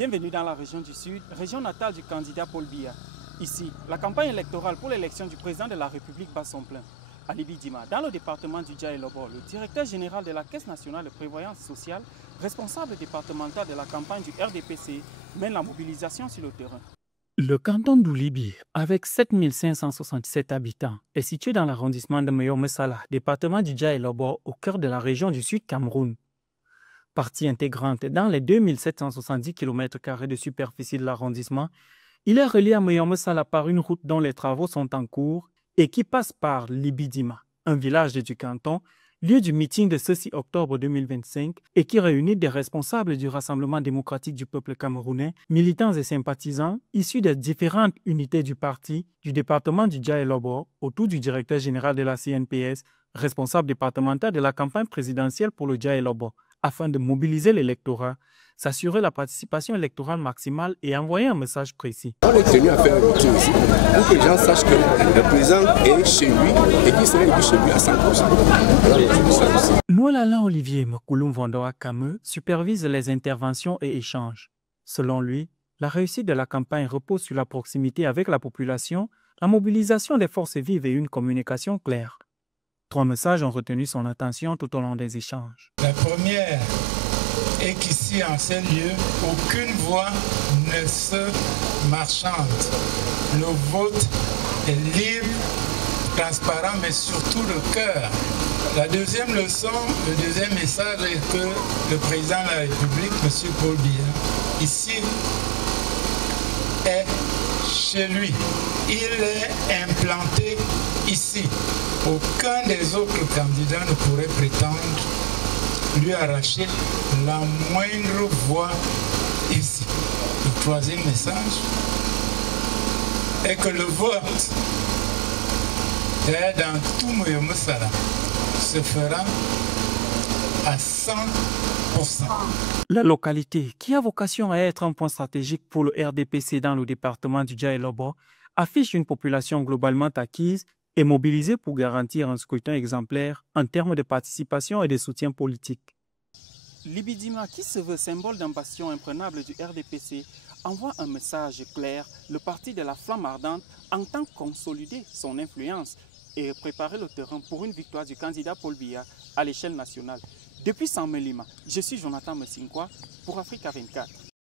Bienvenue dans la région du Sud, région natale du candidat Paul Biya. Ici, la campagne électorale pour l'élection du président de la République bat son plein. À Libidima, dans le département du Dja-et-Lobo, le directeur général de la Caisse nationale de prévoyance sociale, responsable départemental de la campagne du RDPC, mène la mobilisation sur le terrain. Le canton d'Oulibi, avec 7567 habitants, est situé dans l'arrondissement de Meyo-Messala, département du Dja-et-Lobo, au cœur de la région du Sud Cameroun. Partie intégrante dans les 2770 km² de superficie de l'arrondissement, il est relié à Meyo-Messala par une route dont les travaux sont en cours et qui passe par Libidima, un village du canton, lieu du meeting de ce 6 octobre 2025 et qui réunit des responsables du Rassemblement démocratique du peuple camerounais, militants et sympathisants issus des différentes unités du parti du département du Dja-et-Lobo autour du directeur général de la CNPS, responsable départemental de la campagne présidentielle pour le Dja-et-Lobo, afin de mobiliser l'électorat, s'assurer la participation électorale maximale et envoyer un message précis. On est tenu à faire un meeting ici pour que les gens sachent que le président est chez lui et qu'il sera élu chez lui à 100%. Noualala Olivier Mokouloum Vondoa Kameu supervise les interventions et échanges. Selon lui, la réussite de la campagne repose sur la proximité avec la population, la mobilisation des forces vives et une communication claire. 3 messages ont retenu son attention tout au long des échanges. La première est qu'ici, en ces lieux, aucune voix ne se marchande. Le vote est libre, transparent, mais surtout le cœur. La deuxième leçon, le deuxième message est que le président de la République, M. Paul Biya, ici, est chez lui. Il est implanté ici. Aucun des autres candidats ne pourrait prétendre lui arracher la moindre voix ici. Le troisième message est que le vote dans tout Meyo-Messala se fera à 100%. La localité, qui a vocation à être un point stratégique pour le RDPC dans le département du Dja-et-Lobo, affiche une population globalement acquise et mobilisée pour garantir un scrutin exemplaire en termes de participation et de soutien politique. Libidima, qui se veut symbole d'un bastion imprenable du RDPC, envoie un message clair. Le parti de la flamme ardente entend consolider son influence et préparer le terrain pour une victoire du candidat Paul Biya à l'échelle nationale. Depuis Saint-Melima, je suis Jonathan Messinkwa pour Africa 24.